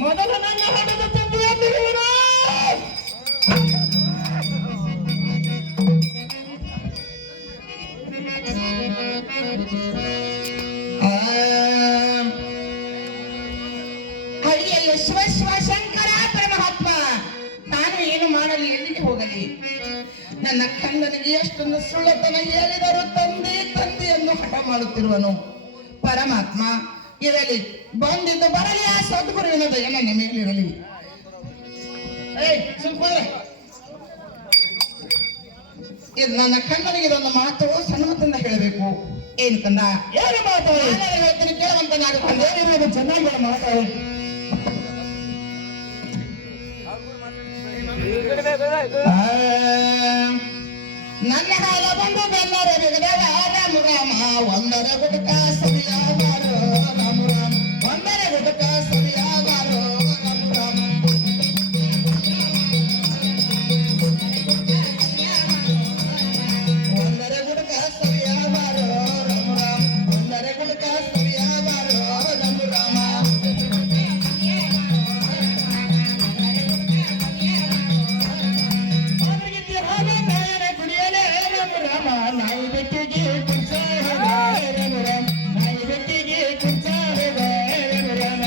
ಮೊದಲು ನನ್ನ ಹಣದ ತಂದೆಯಲ್ಲಿರುವನು. ಹಳ್ಳಿಯಲ್ಲಿ ಶಿವ ಶಿವ ಶಂಕರ ಪರಮಾತ್ಮ. ನಾನು ಏನು ಮಾಡಲಿ, ಎಲ್ಲಿಗೆ ಹೋಗಲಿ? ನನ್ನ ಕಂದನಿಗೆ ಎಷ್ಟೊಂದು ಸುಳ್ಳತನ ಹೇಳಿದರು ತಂದೆ ತಂದೆ ಎಂದು ಹಠ ಮಾಡುತ್ತಿರುವನು. ಪರಮಾತ್ಮ ಇರಲಿ, ಬಂದಿದ್ದು ಬರಲಿ. ಆ ಸದ್ಗುರುವಿನ ದಯ ನನ್ನ ಮೇಲಿರಲಿ. ಇದು ನನ್ನ ಕಣ್ಣನಿಗೆ ಇದೊಂದು ಮಾತು ಸನ್ಮತದಿಂದ ಹೇಳಬೇಕು. ಏನು ಕಂದ? ಏನು ಮಾತಾಡಿ ಹೇಳ್ತೀನಿ, ಕೇಳುವಂತ ನಾನು ಚೆನ್ನಾಗಿ ಮಾತಾಡಿ. ನನ್ನ ಹಾಲ ಬಂದು ಬೆನ್ನರ ಬಿಗದವ ರಾಮ ರಾಮ, ಒಂದರ ಗುಟಕ ಸರಿಯಾದಾರೋ ರಾಮ ರಾಮ, ಒಂದರ ಗುಟಕ ಸರಿಯಾದಾರೋ ರಾಮ ರಾಮ. ಒಂದರ ಗುಟಕ ಸರಿಯಾದಾರೋ ರಾಮ ರಾಮ, ಒಂದರ ಗುಟಕ ಸರಿಯಾದಾರೋ ರಾಮ ರಾಮ. ನಾಯಿ ಬೆಟ್ಟಿಗೆ ಕುಂಚಾರೆ ರಾಮ ರಾಮ, ನಾಯಿ ಬೆಟ್ಟಿಗೆ ಕುಂಚಾರೆ ರಾಮ ರಾಮ.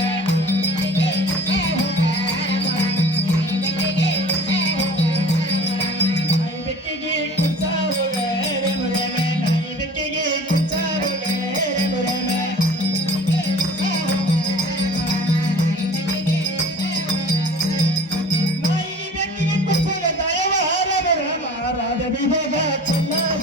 ನಾಯಿ ಬೆಟ್ಟಿಗೆ ಕುಂಚಾರೆ ರಾಮ ರಾಮ, ನಾಯಿ ಬೆಟ್ಟಿಗೆ ಕುಂಚಾರೆ ರಾಮ ರಾಮ. ನಾಯಿ ಬೆಟ್ಟಿಗೆ ಕುಂಚಾರೆ ದಯವ ರಾಮ ರಾಮ, ರಾಧ ವಿಭಾಗ ಚೆನ್ನಾಗ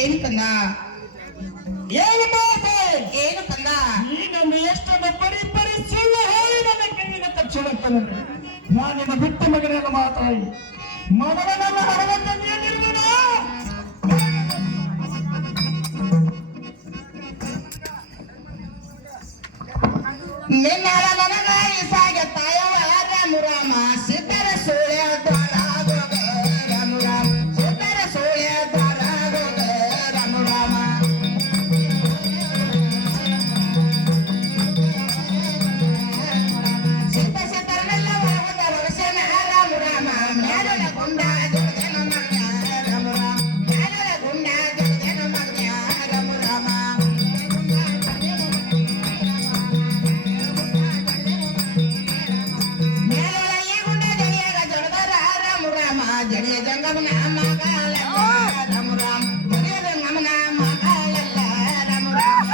ಏನು ಕಂದ? ಏನು ಮಾತು? ಏನು ಕಂದ? ನೀನನ್ನು ಎಷ್ಟನ್ನು ಪರಿ ಸುಳ್ಳು ಹೇಳಿ ನನ್ನ ಕಣ್ಣಿನ ತಕ್ಷಣ ನಾನಿನ ಬಿಟ್ಟ ಮಗನೆಲ್ಲ ಮಾತಾಡಿ ಮೊದಲ ನನ್ನ ಹಣದ ತಂದೆಯಲ್ಲಿರುವನು. ನಿನ್ನ ನನಗ ಇಸಾಗ ತಾಯವ ರಾಮ ರಾಮ, ಸಿದ್ಧರ ಸೋಳೆ ದ್ವಾರ ಹೋಗ ರಾಮ ರಾಮ, ಸಿದ್ಧರ ಸೋಳೆ ದ್ವಾರ ಹೋಗ ರಾಮ ರಾಮ. ಸಿದ್ಧ ಸಿದ್ಧರನ್ನೆಲ್ಲ ಒಳಗೊಂಡ ಒಳಸೇನ ರಾಮ ರಾಮ, ಮ್ಯಾಲೊಳ ಗುಂಡ ಜಗದೇನ ಮಗ್ನ ರಾಮ ರಾಮ, ಮ್ಯಾಲೊಳ ಗುಂಡ ಜಗದೇನ ಮಗ್ನ ರಾಮ ರಾಮ. ಜಡಿಯ ಜಂಗಮನ ಮಗಳ ರಾಮ ರಾಮ, ಜಡಿಯ ಜಂಗಮನ ಮಗಳಲ್ಲ ರಾಮ ರಾಮ.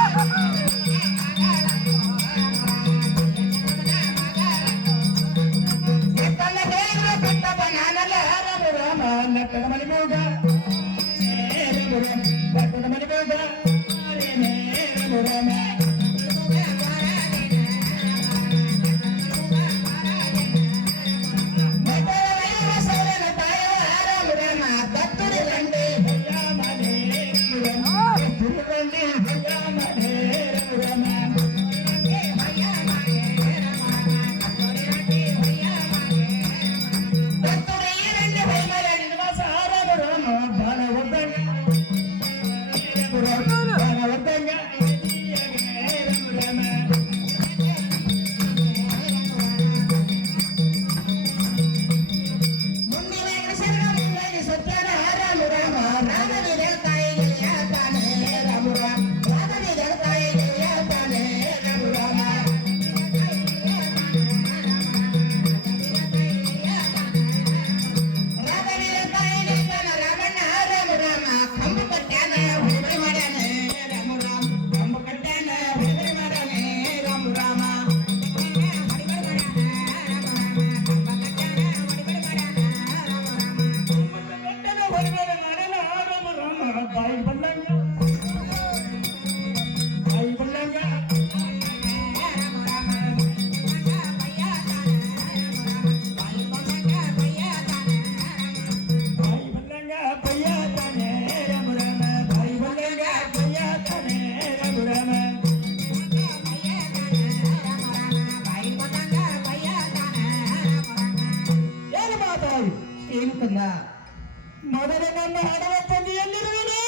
ಎತ್ತಲ್ಲ ಹೇಳಿದ್ರೆ ಬಿಟ್ಟಪ್ಪ ನಾನಲ್ಲ ರಾಮ ರಾಮ, ನಕ್ಕನ ಮನೆ ಮೋಗ ರಾಮ ರಾಮ, ನಕ್ಕನ ಮನೆ ಮೋಗ ರಾಮ ರಾಮ. Right. ಕಂದ ಮೊದಲ ನನ್ನ ಹಣವ ತಂದೆಯಲ್ಲಿರುವನು.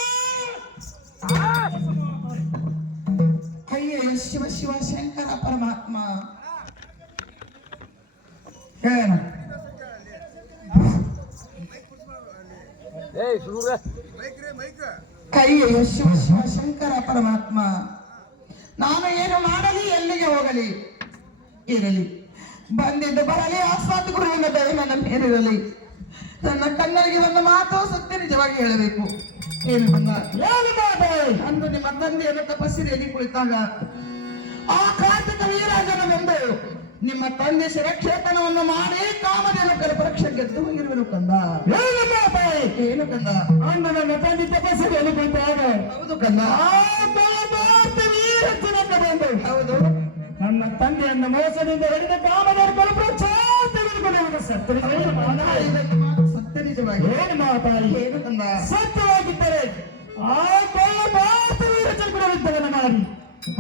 ಅಯ್ಯೋ ಶಿವ ಶಿವ ಶಂಕರ ಪರಮಾತ್ಮ ಹೇಳೋಣ. ಅಯ್ಯೋ ಶಿವ ಶಿವ ಶಂಕರ ಪರಮಾತ್ಮ, ನಾನು ಏನು ಮಾಡಲಿ, ಎಲ್ಲಿಗೆ ಹೋಗಲಿ? ಇರಲಿ, ಬಂದಿದ್ದು ಬರಲಿ, ಆಸ್ವಾದ ಗುರುವಿನ ದಯೆ ನನ್ನ ಮೇಲಿರಲಿ. ನನ್ನ ಕಣ್ಣರಿಗೆ ಒಂದು ಮಾತು ಸತ್ಯ ನಿಜವಾಗಿ ಹೇಳಬೇಕು. ಏನು ಬಂದ ಅಂದು ನಿಮ್ಮ ತಂದೆಯನ್ನು ತಪಸ್ಸಿನಲ್ಲಿ ಕುಳಿತಾಗ ಆ ಕಾರ್ತಿಕ ವೀರಾಜನವೆಂದು ನಿಮ್ಮ ತಂದೆ ಶಿರಕ್ಷೇತನವನ್ನು ಮಾಡಿ ಕಾಮಧೇನು ಕಲ್ಪವೃಕ್ಷ ಗೆದ್ದು ಹೋಗಿರುವರು ಕಂದ. ಏನು ಕಂದ? ಅಂದು ನನ್ನ ತಂದೆ ತಪಸ್ಸಿನಲ್ಲಿ ಕುಳಿತಾಗ ಹೌದು ಕಂದ. ಹೌದು, ನನ್ನ ತಂದೆಯನ್ನು ಮೋಸದಿಂದ ಹಿಡಿದ ಕಾಮಧೇನು ಕಲ್ಪವೃಕ್ಷ ತೆಗೆದುಕೊಂಡು ಸತ್ಯ ನಿಜವಾಗಿ ಏನು ಮಾತಾಡಿ? ಏನು ಕಂದ? ಸತ್ಯವಾಗಿದ್ದರೆ ಆ ಕೊಳ್ಳ ಭಾರತ ವೀರಚಕ್ರವಿದ್ದವನ್ನ ಮಾಡಿ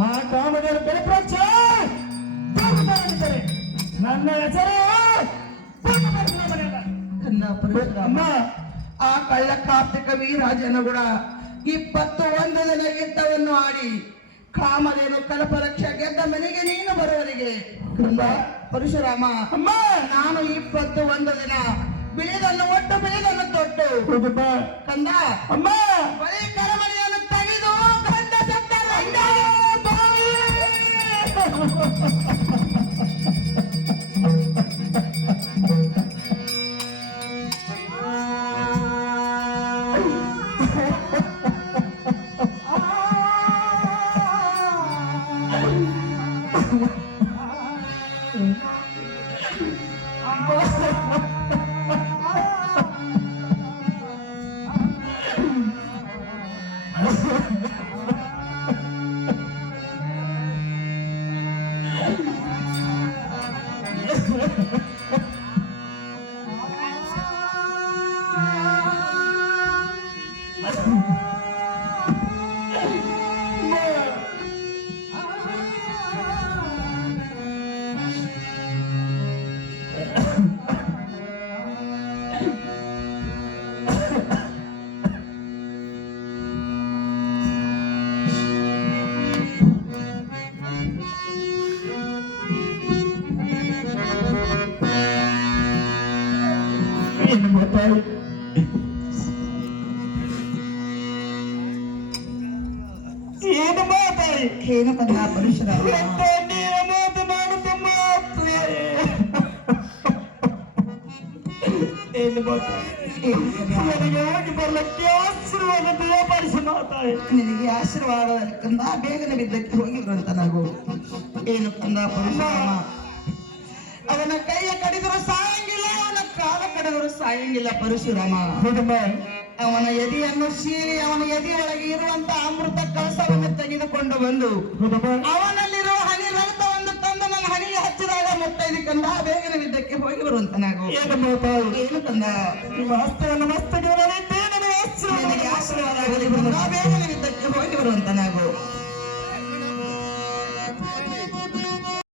ಆ ಕಾಮಧೇನು ಕಲ್ಪವೃಕ್ಷ ತೆಗೆದುಕೊಂಡಿದ್ದರೆ ನನ್ನ ಹೆಸರು ಕಂದ ಪರಶುರಾಮ. ಅಮ್ಮ, ಆ ಕಳ್ಳ ಕಾರ್ತಿಕ ವೀರಾಜನ ಕೂಡ 21 ದಿನ ಯುದ್ಧವನ್ನು ಆಡಿ ಕಾಮಧೇನು ಕಲ್ಪವೃಕ್ಷ ಗೆದ್ದ ಮನೆಗೆ ನೀನು ಬರುವವರೆಗೆ ಕಂದ ಪರಶುರಾಮ, ಅಮ್ಮ, ನಾನು 21 ದಿನ ಬಿಳಿದನ್ನು ಒಟ್ಟು ಬಿಳಿದನ್ನು ತೊಟ್ಟು ಹೌದಪ್ಪ. ಕಂದ ಅಮ್ಮ, ಬಳಿ ಕರಮಣಿಯನ್ನು ತೆಗೆದು ಗಂಡ ಸತ್ತ ಗಂಡ ಏನು ಮಾತಾಡಿ? ಏನು ಮಾತಾಡಿ? ಏನು ಕಂದ ಪರಶುರಾಮ? ಎಂತ ನೀನು ಮಾತನಾಡುತ್ತಮ್ಮ? ಏನು ಮಾತಾಡಿ? ನನಗೆ ಹೋಗಿ ಬರ್ಲಿಕ್ಕೆ ಆಶೀರ್ವಾದ ದಯಪಾಲಿಸಿ ಮಾತಾಡಿ. ನಿನಗೆ ಆಶೀರ್ವಾದ ಕಂದ, ಬೇಗನೆ ಬಿದ್ದಕ್ಕೆ ಹೋಗಿದ್ರು ಅಂತ ನಾವು. ಏನು ಕಂದ ಪರಶುರಾಮ? ಅವನ ಕೈಯ ಕಡಿದರೂ ಸಾಯಂಗಿಲ್ಲ, ಅವನ ಕಾಲ ಕಡಿದರೂ ಸಾಯಂಗಿಲ್ಲ ಪರಶುರಾಮ. ಹೌದಮ್ಮ. ಅವನ ಎದೆಯನ್ನು ಸೀರಿ ಅವನ ಎದೆಯೊಳಗೆ ಇರುವಂತ ಅಮೃತ ಕಳಸವನ್ನು ತೆಗೆದುಕೊಂಡು ಬಂದು ಹೌದಮ್ಮ. ಅವನಲ್ಲಿರುವ ಹನಿ ರಕ್ತವನ್ನು ತಂದು ನನ್ನ ಹನಿಗೆ ಹಚ್ಚಿದಾಗ ಮುತ್ತೈದು ಕಂದ, ಬೇಗನೆ ಬಿದ್ದಕ್ಕೆ ಹೋಗಿ ಬರುವಂತ ನಾವು. ಏನು ಮಾತಾಡಿ? ಏನು ಕಂದ? ನಿಮ್ಮ ಹಸ್ತವನ್ನು ಮಸ್ತಕ್ಕೆ ನನಗೆ ನಿನಗೆ ಆಶೀರ್ವಾದ ಆಗಲಿ ಕಂದ, ಬೇಗನೆ ಬಿದ್ದಕ್ಕೆ ಹೋಗಿ ಬರುವಂತ ನಾವು.